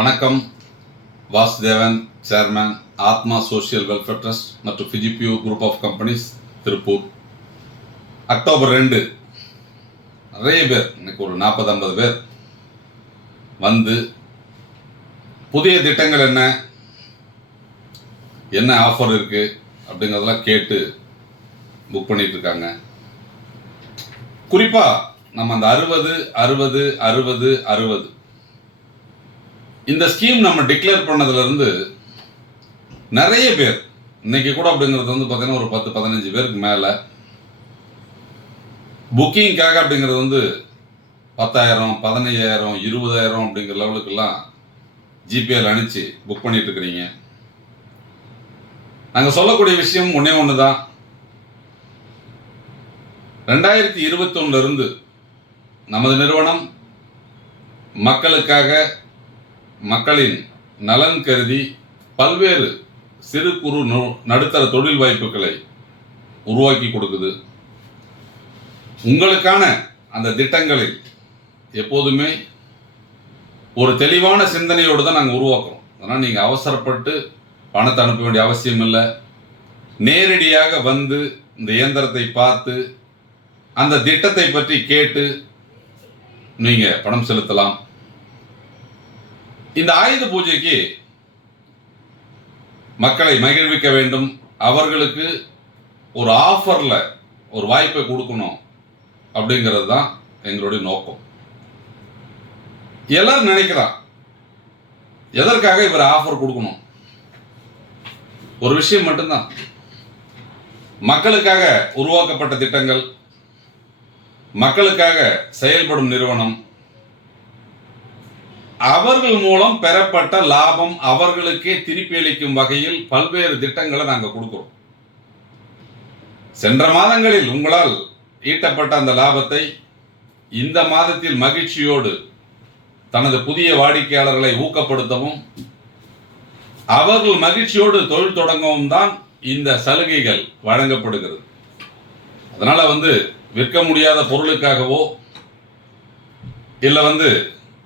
வணக்கம். Vasudevan, chairman, Atma social welfare trust மற்றும் ஃபிஜிபியூ group of companies, Tiruppur. October 2 நிறைய பேர், இன்னைக்கு ஒரு 40-50 பேர் வந்து புதிய திட்டங்கள் என்ன ஆஃபர் இருக்கு அப்படிங்கிறதெல்லாம் கேட்டு புக் பண்ணிட்டு இருக்காங்க. குறிப்பா நம்ம அந்த 60-60-60-60 இந்த ஸ்கீம் நம்ம டிக்ளேர் பண்ணதுல இருந்து நிறைய பேர் இன்னைக்கு கூட அப்படிங்கிறது வந்து பார்த்தீங்கன்னா ஒரு 10-15 பேருக்கு மேல புக்கிங்காக அப்படிங்கிறது வந்து 10,000, 15,000, 20,000 அப்படிங்கிற லெவலுக்கெல்லாம் ஜிபேல அனுப்பிச்சு புக் பண்ணிட்டு இருக்கிறீங்க. நாங்கள் சொல்லக்கூடிய விஷயம் ஒன்னே ஒன்று தான். 2021 இருந்து நமது நிறுவனம் மக்களுக்காக, மக்களின் நலன் கருதி பல்வேறு சிறு குறு நடுத்தர தொழில் வாய்ப்புகளை உருவாக்கி கொடுக்குது. உங்களுக்கான அந்த திட்டங்களில் எப்போதுமே ஒரு தெளிவான சிந்தனையோடு தான் நாங்கள் உருவாக்குறோம். அதனால் நீங்கள் அவசரப்பட்டு பணத்தை அனுப்ப வேண்டிய அவசியம் இல்லை. நேரடியாக வந்து இந்த இயந்திரத்தை பார்த்து அந்த திட்டத்தை பற்றி கேட்டு நீங்கள் பணம் செலுத்தலாம். இந்த ஆயுத பூஜைக்கு மக்களை மகிழ்விக்க வேண்டும், அவர்களுக்கு ஒரு ஆஃபர்ல ஒரு வாய்ப்பை கொடுக்கணும் அப்படிங்கிறது தான் எங்களுடைய நோக்கம். எல்லாரும் நினைக்கிறான், எதற்காக இவர் ஆஃபர் கொடுக்கணும்? ஒரு விஷயம் மட்டும்தான், மக்களுக்காக உருவாக்கப்பட்ட திட்டங்கள், மக்களுக்காக செயல்படும் நிறுவனம், அவர்கள் மூலம் பெறப்பட்ட லாபம் அவர்களுக்கே திருப்பி அளிக்கும் வகையில் பல்வேறு திட்டங்களை நாங்கள் கொடுக்கிறோம். சென்ற மாதங்களில் உங்களால் ஈட்டப்பட்ட அந்த லாபத்தை இந்த மாதத்தில் மகிழ்ச்சியோடு தனது புதிய வாடிக்கையாளர்களை ஊக்கப்படுத்தவும், அவர்கள் மகிழ்ச்சியோடு தொழில் தொடங்கவும் தான் இந்த சலுகைகள் வழங்கப்படுகிறது. அதனால விற்க முடியாத பொருளுக்காகவோ இல்லை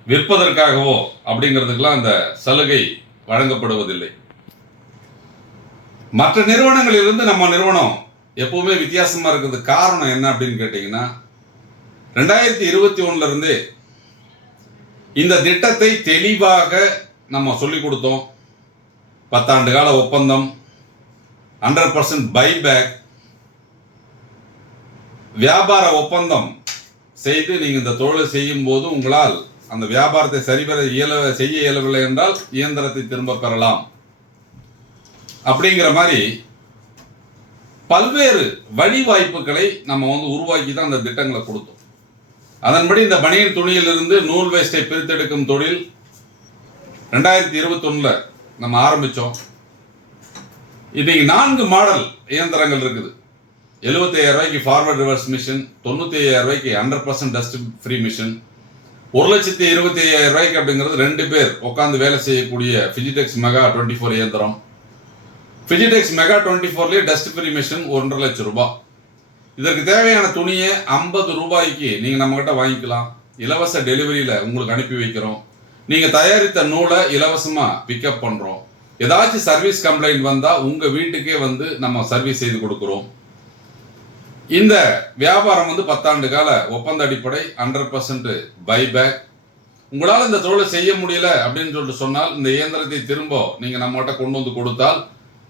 விற்பதற்காகவோ அப்படிங்கிறதுக்கெல்லாம் அந்த சலுகை வழங்கப்படுவதில்லை. மற்ற நிறுவனங்களிலிருந்து நம்ம நிறுவனம் எப்பவுமே வித்தியாசமா இருக்கிறது காரணம் என்ன அப்படின்னு கேட்டீங்கன்னா, 2021 இருந்தே இந்த திட்டத்தை தெளிவாக நம்ம சொல்லிக் கொடுத்தோம். 10 ஆண்டு கால ஒப்பந்தம், 100% பைபேக், வியாபார ஒப்பந்தம் செய்து நீங்க இந்த தொழிலை செய்யும் போது உங்களால் அந்த வியாபாரத்தை சரிவர செய்ய இயலவில்லை என்றால் இயந்திரத்தை திரும்ப பெறலாம் அப்படிங்கிற மாதிரி பல்வேறு வழி வாய்ப்புகளை நம்ம உருவாக்கி தான் அந்த திட்டங்களை கொடுத்தோம். அதன்படி இந்த பனியன் துணியிலிருந்து நூல் வேஸ்டை பிரித்தெடுக்கும் தொழில் 2021 நம்ம ஆரம்பிச்சோம். இன்னைக்கு 4 மாடல் இயந்திரங்கள் இருக்குது. 75,000 ரூபாய்க்கு ஃபார்வர்ட் ரிவர்ஸ் மிஷின், 95,000 ரூபாய்க்கு 100% டஸ்ட் ஃப்ரீ மிஷின், 1,25,000 ரூபாய்க்கு அப்படிங்கிறது 2 பேர் உட்காந்து வேலை செய்யக்கூடிய ஃபிஜிடெக்ஸ் மெகா 24 இயந்திரம். ஃபிஜிடெக்ஸ் மெகா 24லயே டஸ்ட் ஃப்ரீ மிஷின் 1,50,000 லட்சம் ரூபாய். இதற்கு தேவையான துணியை 50 ரூபாய்க்கு நீங்க நம்ம கிட்ட வாங்கிக்கலாம். இலவச டெலிவரியில உங்களுக்கு அனுப்பி வைக்கிறோம். நீங்க தயாரித்த நூலை இலவசமா பிக்கப் பண்றோம். ஏதாச்சும் சர்வீஸ் கம்ப்ளைண்ட் வந்தா உங்க வீட்டுக்கே நம்ம சர்வீஸ் செய்து கொடுக்கிறோம். இந்த வியாபாரம் 10 ஆண்டு கால ஒப்பந்த அடிப்படை, 100% பைபேக். உங்களால் இந்த தொழிலை செய்ய முடியல அப்படின்னு சொல்லிட்டு சொன்னால் இந்த இயந்திரத்தை திரும்ப நீங்க நம்மகிட்ட கொண்டு கொடுத்தால்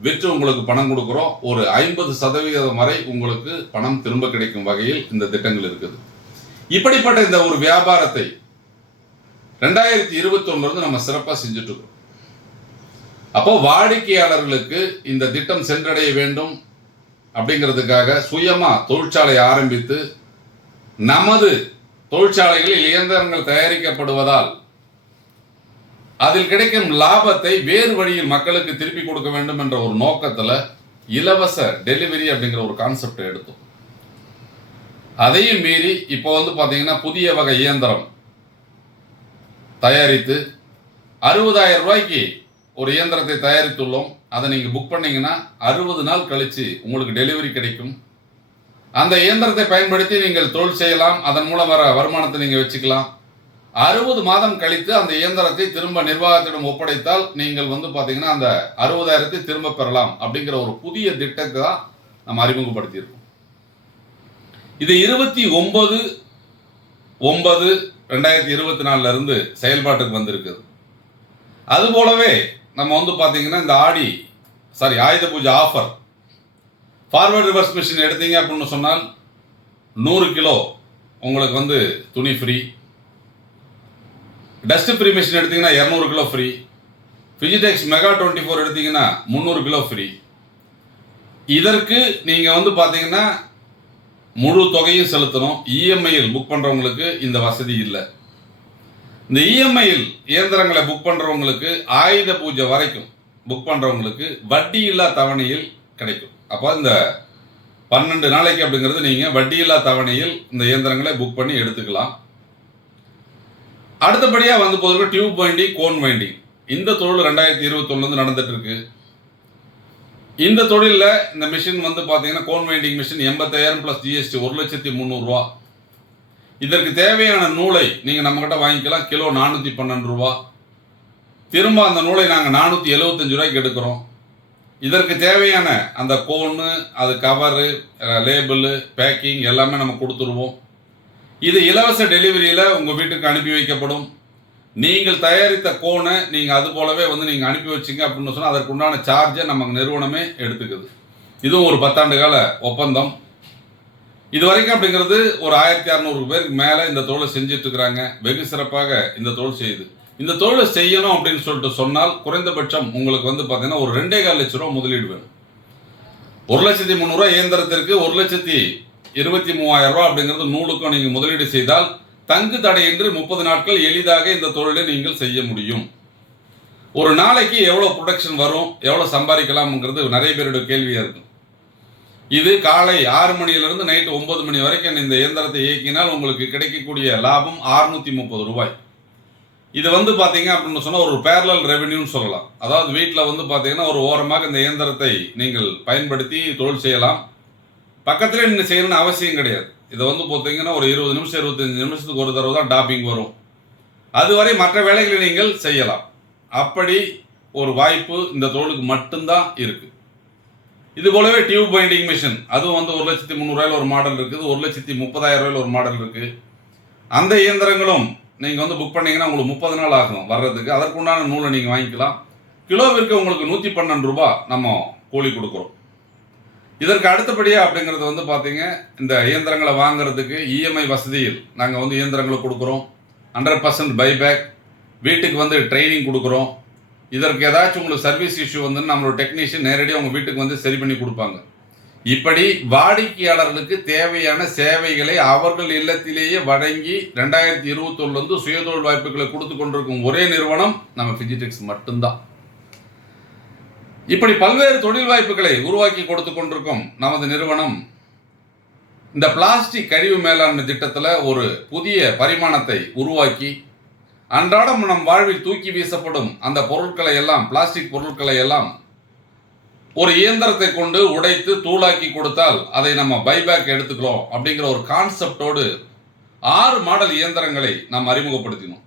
விற்று உங்களுக்கு பணம் கொடுக்கிறோம். ஒரு 50% வரை உங்களுக்கு பணம் திரும்ப கிடைக்கும் வகையில் இந்த திட்டங்கள் இருக்குது. இப்படிப்பட்ட இந்த ஒரு வியாபாரத்தை 2021 இருந்து நம்ம சிறப்பாக செஞ்சுட்டு இருக்கோம். அப்போ வாடிக்கையாளர்களுக்கு இந்த திட்டம் சென்றடைய வேண்டும் அப்படிங்கிறதுக்காக சுயமா தொழிற்சாலை ஆரம்பித்து நமது தொழிற்சாலைகளில் இயந்திரங்கள் தயாரிக்கப்படுவதால் அதில் கிடைக்கும் லாபத்தை வேறு வழியில் மக்களுக்கு திருப்பி கொடுக்க வேண்டும் என்ற ஒரு நோக்கத்துல இலவச டெலிவரி அப்படிங்கிற ஒரு கான்செப்டை எடுத்தோம். அதையும் மீறி இப்போ பாத்தீங்கன்னா புதிய வகை இயந்திரம் தயாரித்து 60,000 ரூபாய்க்கு ஒரு இயந்திரத்தை தயாரித்துள்ளோம். அதை நீங்க புக் பண்ணீங்கன்னா 60 நாள் கழிச்சு உங்களுக்கு டெலிவரி கிடைக்கும். அந்த இயந்திரத்தை பயன்படுத்தி நீங்கள் தொழில் செய்யலாம். அதன் மூலம் வர வருமானத்தை நீங்க வச்சுக்கலாம். 60 மாதம் கழித்து அந்த இயந்திரத்தை திரும்ப நிர்வாகத்திடம் ஒப்படைத்தால் நீங்கள் வந்து பார்த்தீங்கன்னா அந்த 60,000 திரும்ப பெறலாம் அப்படிங்கிற ஒரு புதிய திட்டத்தை தான் நம்ம அறிமுகப்படுத்தியிருக்கோம். இது 29/9/2024 இருந்து செயல்பாட்டுக்கு வந்திருக்குது. அதுபோலவே நம்ம வந்து பார்த்தீங்கன்னா இந்த ஆயுத பூஜை ஆஃபர் ஃபார்வர்ட் ரிவர்ஸ் மிஷின் எடுத்தீங்க அப்படின்னு சொன்னால் 100 கிலோ உங்களுக்கு வந்து துணி ஃப்ரீ. டஸ்ட் ஃப்ரீ மிஷின் எடுத்தீங்கன்னா 200 கிலோ ஃப்ரீ. ஃபிஜிடெக்ஸ் மெகா 24 எடுத்தீங்கன்னா 300 கிலோ ஃப்ரீ. இதற்கு நீங்கள் வந்து பார்த்தீங்கன்னா முழு தொகையும் செலுத்தணும். இஎம்ஐயில் புக் பண்ணுறவங்களுக்கு இந்த வசதி இல்லை. இந்த இஎம்ஐயில் இயந்திரங்களை புக் பண்ணுறவங்களுக்கு ஆயுத பூஜை வரைக்கும் புக் பண்ணுறவங்களுக்கு வட்டி இல்லா தவணையில் கிடைக்கும். அப்போ இந்த 12 நாளைக்கு அப்படிங்கிறது நீங்கள் வட்டியில்லா தவணையில் இந்த இயந்திரங்களை புக் பண்ணி எடுத்துக்கலாம். அடுத்தபடியாக வந்து போதும் டியூப் வைண்டிங், கோன் வைண்டிங். இந்த தொழில் 2021 நடந்துட்டு இருக்கு. இந்த தொழிலில் இந்த மிஷின் வந்து பார்த்தீங்கன்னா கோன் வைண்டிங் மிஷின் 85,000 + ஜிஎஸ்டி 1,300,000 ரூபா. இதற்கு தேவையான நூலை நீங்கள் நம்மகிட்ட வாங்கிக்கலாம். கிலோ 412 ரூபா. திரும்ப அந்த நூலை நாங்கள் 475 ரூபாய்க்கு எடுக்கிறோம். இதற்கு தேவையான அந்த கோனு, அது கவரு, லேபிள், பேக்கிங் எல்லாமே நம்ம கொடுத்துருவோம். இது இலவச டெலிவரியில் உங்கள் வீட்டுக்கு அனுப்பி வைக்கப்படும். நீங்கள் தயாரித்த கோனை நீங்கள் அது போலவே வந்து நீங்கள் அனுப்பி வச்சிங்க அப்படின்னு சொன்னால் அதற்குண்டான சார்ஜை நமக்கு நிறுவனமே எடுத்துக்குது. இதுவும் ஒரு 10 ஆண்டு கால ஒப்பந்தம். இது வரைக்கும் அப்படிங்கிறது ஒரு 1600 பேருக்கு மேலே இந்த தொழிலை செஞ்சுட்டு இருக்கிறாங்க. வெகு சிறப்பாக இந்த தொழில் செய்யுது. இந்த தொழிலை செய்யணும் அப்படின்னு சொல்லிட்டு சொன்னால் குறைந்தபட்சம் உங்களுக்கு வந்து பார்த்தீங்கன்னா ஒரு 2.25 லட்ச ரூபா முதலீடு வேணும். 1,300,000 இயந்திரத்திற்கு 1,23,000 ரூபா அப்படிங்கிறது நூலுக்கும் நீங்கள் முதலீடு செய்தால் தங்கு தடையின்றி 30 நாட்கள் எளிதாக இந்த தொழிலை நீங்கள் செய்ய முடியும். ஒரு நாளைக்கு எவ்வளோ ப்ரொடக்ஷன் வரும், எவ்வளோ சம்பாதிக்கலாம்ங்கிறது நிறைய பேருடைய கேள்வியாக இருக்கும். இது காலை 6 மணியிலிருந்து நைட்டு 9 மணி வரைக்கும் இந்த இயந்திரத்தை இயக்கினால் உங்களுக்கு கிடைக்கக்கூடிய லாபம் 630 ரூபாய். இது வந்து பார்த்தீங்க அப்படின்னு சொன்னால் ஒரு பேரலல் ரெவென்யூன்னு சொல்லலாம். அதாவது வீட்டில் வந்து பார்த்தீங்கன்னா ஒரு ஓரமாக இந்த இயந்திரத்தை நீங்கள் பயன்படுத்தி தொழில் செய்யலாம். பக்கத்தில் நீங்கள் செய்யணும்னு அவசியம் கிடையாது. இதை வந்து பார்த்தீங்கன்னா ஒரு 20 நிமிஷம் 25 நிமிஷத்துக்கு ஒரு தடவை தான் டாப்பிங் வரும். அதுவரை மற்ற வேலைகளை நீங்கள் செய்யலாம். அப்படி ஒரு வாய்ப்பு இந்த தொழிலுக்கு மட்டும்தான் இருக்குது. இது போலவே டியூப் பைண்டிங் மிஷின், அதுவும் வந்து 1,300,000 ஒரு மாடல் இருக்குது, 1,30,000 ஒரு மாடல் இருக்குது. அந்த இயந்திரங்களும் நீங்கள் வந்து புக் பண்ணிங்கன்னா உங்களுக்கு 30 நாள் ஆகும் வர்றதுக்கு. அதற்குண்டான நூலை நீங்கள் வாங்கிக்கலாம். கிலோவிற்கு உங்களுக்கு 112 ரூபா நம்ம கூலி கொடுக்குறோம். இதற்கு அடுத்தபடியாக அப்படிங்கிறது வந்து பார்த்தீங்க, இந்த இயந்திரங்களை வாங்குறதுக்கு இஎம்ஐ வசதியில் நாங்கள் வந்து இயந்திரங்களை கொடுக்குறோம். 100% பைபேக், வீட்டுக்கு வந்து ட்ரைனிங் கொடுக்குறோம். இதற்கு ஏதாச்சும் உங்களுக்கு சர்வீஸ் இஷ்யூ வந்து நம்மளோட டெக்னீஷியன் நேரடியாக உங்கள் வீட்டுக்கு வந்து சரி பண்ணி கொடுப்பாங்க. இப்படி வாடிக்கையாளர்களுக்கு தேவையான சேவைகளை அவர்கள் இல்லத்திலேயே வழங்கி 2021 வந்து சுயதொழில் வாய்ப்புகளை கொடுத்து கொண்டிருக்கும் ஒரே நிறுவனம் நம்ம ஃபிஜிடெக்ஸ் மட்டும்தான். இப்படி பல்வேறு தொழில் வாய்ப்புகளை உருவாக்கி கொடுத்து கொண்டிருக்கும் நமது நிறுவனம் இந்த பிளாஸ்டிக் கழிவு மேலாண்மை திட்டத்தில் ஒரு புதிய பரிமாணத்தை உருவாக்கி அன்றாடம் நம் வாழ்வில் தூக்கி வீசப்படும் அந்த பொருட்களை எல்லாம், பிளாஸ்டிக் பொருட்களை எல்லாம் ஒரு இயந்திரத்தை கொண்டு உடைத்து தூளாக்கி கொடுத்தால் அதை நம்ம பைபேக் எடுத்துக்கிறோம் அப்படிங்கிற ஒரு கான்செப்டோடு 6 மாடல் இயந்திரங்களை நாம் அறிமுகப்படுத்தினோம்.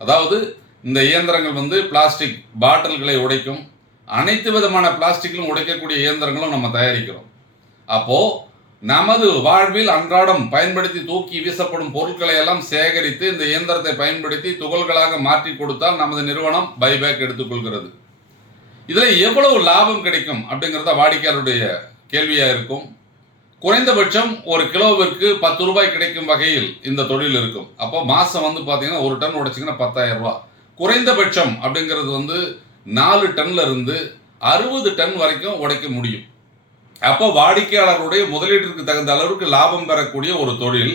அதாவது இந்த இயந்திரங்கள் வந்து பிளாஸ்டிக் பாட்டில்களை உடைக்கும், அனைத்து விதமான பிளாஸ்டிக்கிலும் உடைக்கக்கூடிய இயந்திரங்களும் நம்ம தயாரிக்கிறோம். அப்போது நமது வாழ்வில் அன்றாடம் பயன்படுத்தி தூக்கி வீசப்படும் பொருட்களை எல்லாம் சேகரித்து இந்த இயந்திரத்தை பயன்படுத்தி துகள்களாக மாற்றி கொடுத்தால் நமது நிறுவனம் பைபேக் எடுத்துக்கொள்கிறது. இதில் எவ்வளவு லாபம் கிடைக்கும் அப்படிங்கிறத வாடிக்கையாளருடைய கேள்வியாக இருக்கும். குறைந்தபட்சம் ஒரு கிலோவிற்கு 10 ரூபாய் கிடைக்கும் வகையில் இந்த தொழில் இருக்கும். அப்போ மாதம் வந்து பார்த்தீங்கன்னா 1 டன் உடைச்சிங்கன்னா 10,000 ரூபா. குறைந்தபட்சம் அப்படிங்கிறது வந்து 4 டன்ல இருந்து 60 டன் வரைக்கும் உடைக்க முடியும். அப்போ வாடிக்கையாளருடைய முதலீட்டிற்கு தகுந்த அளவுக்கு லாபம் பெறக்கூடிய ஒரு தொழில்.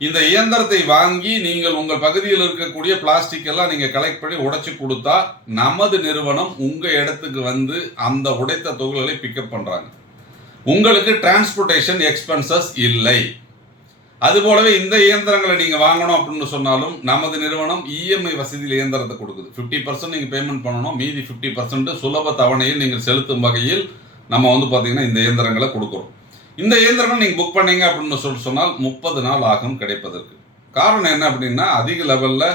இந்த இயந்திரத்தை வாங்கி நீங்கள் உங்கள் பகுதியில் இருக்கக்கூடிய பிளாஸ்டிக் எல்லாம் நீங்கள் கலெக்ட் பண்ணி உடைச்சி கொடுத்தா நமது நிறுவனம் உங்கள் இடத்துக்கு வந்து அந்த உடைத்த துகள்களை பிக்கப் பண்ணுறாங்க. உங்களுக்கு டிரான்ஸ்போர்ட்டேஷன் எக்ஸ்பென்சஸ் இல்லை. அதுபோலவே இந்த இயந்திரங்களை நீங்கள் வாங்கணும் அப்படின்னு சொன்னாலும் நமது நிறுவனம் இஎம்ஐ வசதியில் இயந்திரத்தை கொடுக்குது. 50% நீங்கள் பேமெண்ட் பண்ணணும், மீதி 50% சுலப தவணையில் நீங்கள் செலுத்தும் வகையில் நம்ம வந்து பார்த்தீங்கன்னா இந்த இயந்திரங்களை கொடுக்குறோம். இந்த இயந்திரங்கள் நீங்கள் புக் பண்ணீங்க அப்படின்னு சொன்னால் 30 நாள் ஆகும் கிடைப்பதற்கு. காரணம் என்ன அப்படின்னா, அதிக லெவலில்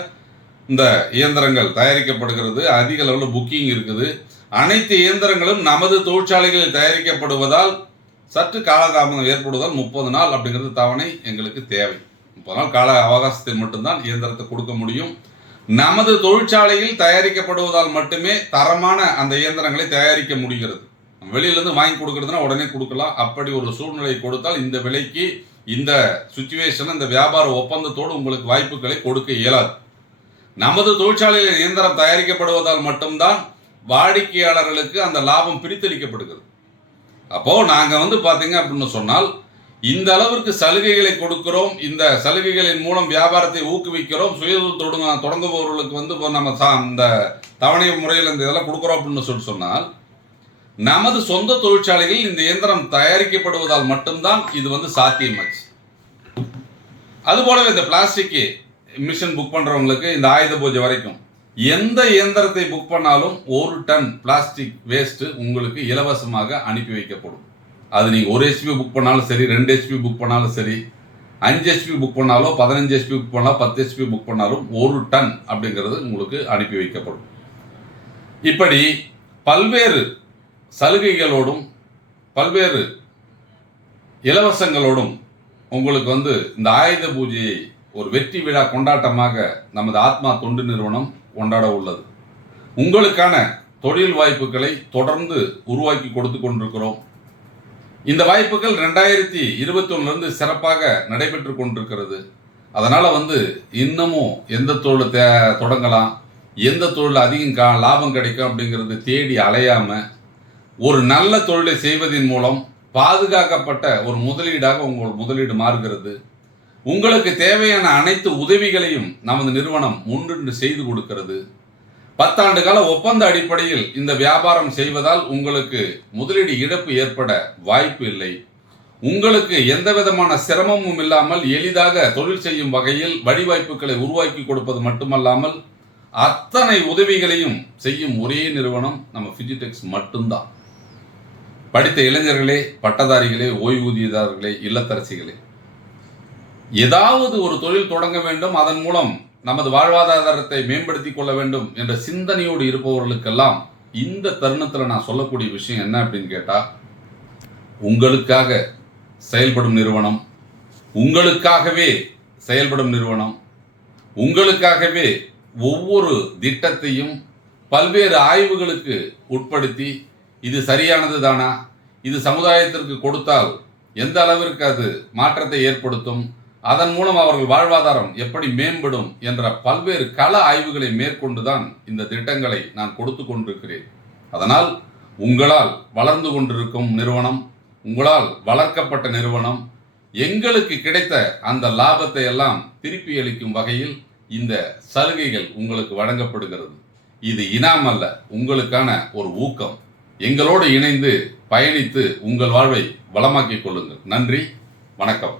இந்த இயந்திரங்கள் தயாரிக்கப்படுகிறது, அதிக லெவலில் புக்கிங் இருக்குது. அனைத்து இயந்திரங்களும் நமது தொழிற்சாலைகளில் தயாரிக்கப்படுவதால் சற்று காலதாமதம் ஏற்படுவதால் 30 நாள் அப்படிங்கிறது தவணை எங்களுக்கு தேவை. 30 நாள் கால அவகாசத்தில் மட்டும்தான் இயந்திரத்தை கொடுக்க முடியும். நமது தொழிற்சாலையில் தயாரிக்கப்படுவதால் மட்டுமே தரமான அந்த இயந்திரங்களை தயாரிக்க முடிகிறது. வெளியிலேருந்து வாங்கி கொடுக்கறதுனா உடனே கொடுக்கலாம். அப்படி ஒரு சூழ்நிலை கொடுத்தால் இந்த விலைக்கு, இந்த சுச்சுவேஷன், இந்த வியாபார ஒப்பந்தத்தோடு உங்களுக்கு வாய்ப்புகளை கொடுக்க இயலாது. நமது தொழிற்சாலையில் இயந்திரம் தயாரிக்கப்படுவதால் மட்டும்தான் வாடிக்கையாளர்களுக்கு அந்த லாபம் பிரித்தளிக்கப்படுகிறது. அப்போ நாங்கள் பார்த்தீங்க அப்படின்னு சொன்னால், இந்த அளவிற்கு சலுகைகளை கொடுக்கிறோம், இந்த சலுகைகளின் மூலம் வியாபாரத்தை ஊக்குவிக்கிறோம், சுய தொடங்குபவர்களுக்கு இப்போ நம்ம இந்த தவணை முறையில் இந்த இதெல்லாம் கொடுக்குறோம் அப்படின்னு சொன்னால், நமது சொந்த தொழிற்சாலைகளில் இந்த இயந்திரம் தயாரிக்கப்படுவதால் மட்டும்தான் இது சாத்தியமாச்சு. அதுபோலவே இந்த பிளாஸ்டிக் மிஷின் புக் பண்ணுறவங்களுக்கு இந்த ஆயுத பூஜை வரைக்கும் எந்த இயந்திரத்தை புக் பண்ணாலும் 1 டன் பிளாஸ்டிக் வேஸ்ட்டு உங்களுக்கு இலவசமாக அனுப்பி வைக்கப்படும். அது நீங்கள் 1 HP புக் பண்ணாலும் சரி, 2 HP புக் பண்ணாலும் சரி, 5 HP புக் பண்ணாலும், 15 HP புக் பண்ணாலும், 10 HP புக் பண்ணாலும் 1 டன் அப்படிங்கிறது உங்களுக்கு அனுப்பி வைக்கப்படும். இப்படி பல்வேறு சலுகைகளோடும் பல்வேறு இலவசங்களோடும் உங்களுக்கு இந்த ஆயுத பூஜையை ஒரு வெற்றி விழா கொண்டாட்டமாக நமது ஆத்மா தொண்டு நிறுவனம் கொண்டாட உள்ளது. உங்களுக்கான தொழில் வாய்ப்புகளை தொடர்ந்து உருவாக்கி கொடுத்து கொண்டிருக்கிறோம். இந்த வாய்ப்புகள் 2021 சிறப்பாக நடைபெற்று கொண்டிருக்கிறது. அதனால் இன்னமும் எந்த தொழில் தொடங்கலாம், எந்த தொழில் அதிகம் லாபம் கிடைக்கும் அப்படிங்கிறது தேடி அலையாமல் ஒரு நல்ல தொழிலை செய்வதன் மூலம் பாதுகாக்கப்பட்ட ஒரு முதலீடாக உங்கள் முதலீடு மாறுகிறது. உங்களுக்கு தேவையான அனைத்து உதவிகளையும் நமது நிறுவனம் முன்னின்று செய்து கொடுக்கிறது. 10 ஆண்டு கால ஒப்பந்த அடிப்படையில் இந்த வியாபாரம் செய்வதால் உங்களுக்கு முதலீடு இழப்பு ஏற்பட வாய்ப்பு இல்லை. உங்களுக்கு எந்த விதமான சிரமமும் இல்லாமல் எளிதாக தொழில் செய்யும் வகையில் வழிவாய்ப்புகளை உருவாக்கி கொடுப்பது மட்டுமல்லாமல் அத்தனை உதவிகளையும் செய்யும் ஒரே நிறுவனம் நம்ம ஃபிஜிடெக்ஸ் மட்டும்தான். படித்த இளைஞர்களே, பட்டதாரிகளே, ஓய்வூதியதாரர்களே, இல்லத்தரசிகளே, ஏதாவது ஒரு தொழில் தொடங்க வேண்டும், அதன் மூலம் நமது வாழ்வாதாரத்தை மேம்படுத்திக் கொள்ள வேண்டும் என்ற சிந்தனையோடு இருப்பவர்களுக்கெல்லாம் இந்த தருணத்தில் நான் சொல்லக்கூடிய விஷயம் என்ன அப்படின்னு கேட்டால், உங்களுக்காக செயல்படும் நிறுவனம், உங்களுக்காகவே செயல்படும் நிறுவனம், உங்களுக்காகவே ஒவ்வொரு திட்டத்தையும் பல்வேறு ஆய்வுகளுக்கு உட்படுத்தி இது சரியானது தானா, இது சமுதாயத்திற்கு கொடுத்தால் எந்த அளவிற்கு அது மாற்றத்தை ஏற்படுத்தும், அதன் மூலம் அவர்கள் வாழ்வாதாரம் எப்படி மேம்படும் என்ற பல்வேறு கள ஆய்வுகளை மேற்கொண்டுதான் இந்த திட்டங்களை நான் கொடுத்து கொண்டிருக்கிறேன். அதனால் உங்களால் வளர்ந்து கொண்டிருக்கும் நிறுவனம், உங்களால் வளர்க்கப்பட்ட நிறுவனம், எங்களுக்கு கிடைத்த அந்த லாபத்தை எல்லாம் திருப்பி அளிக்கும் வகையில் இந்த சலுகைகள் உங்களுக்கு வழங்கப்படுகிறது. இது இனாம் அல்ல, உங்களுக்கான ஒரு ஊக்கம். எங்களோடு இணைந்து பயணித்து உங்கள் வாழ்வை வளமாக்கிக் கொள்ளுங்கள். நன்றி, வணக்கம்.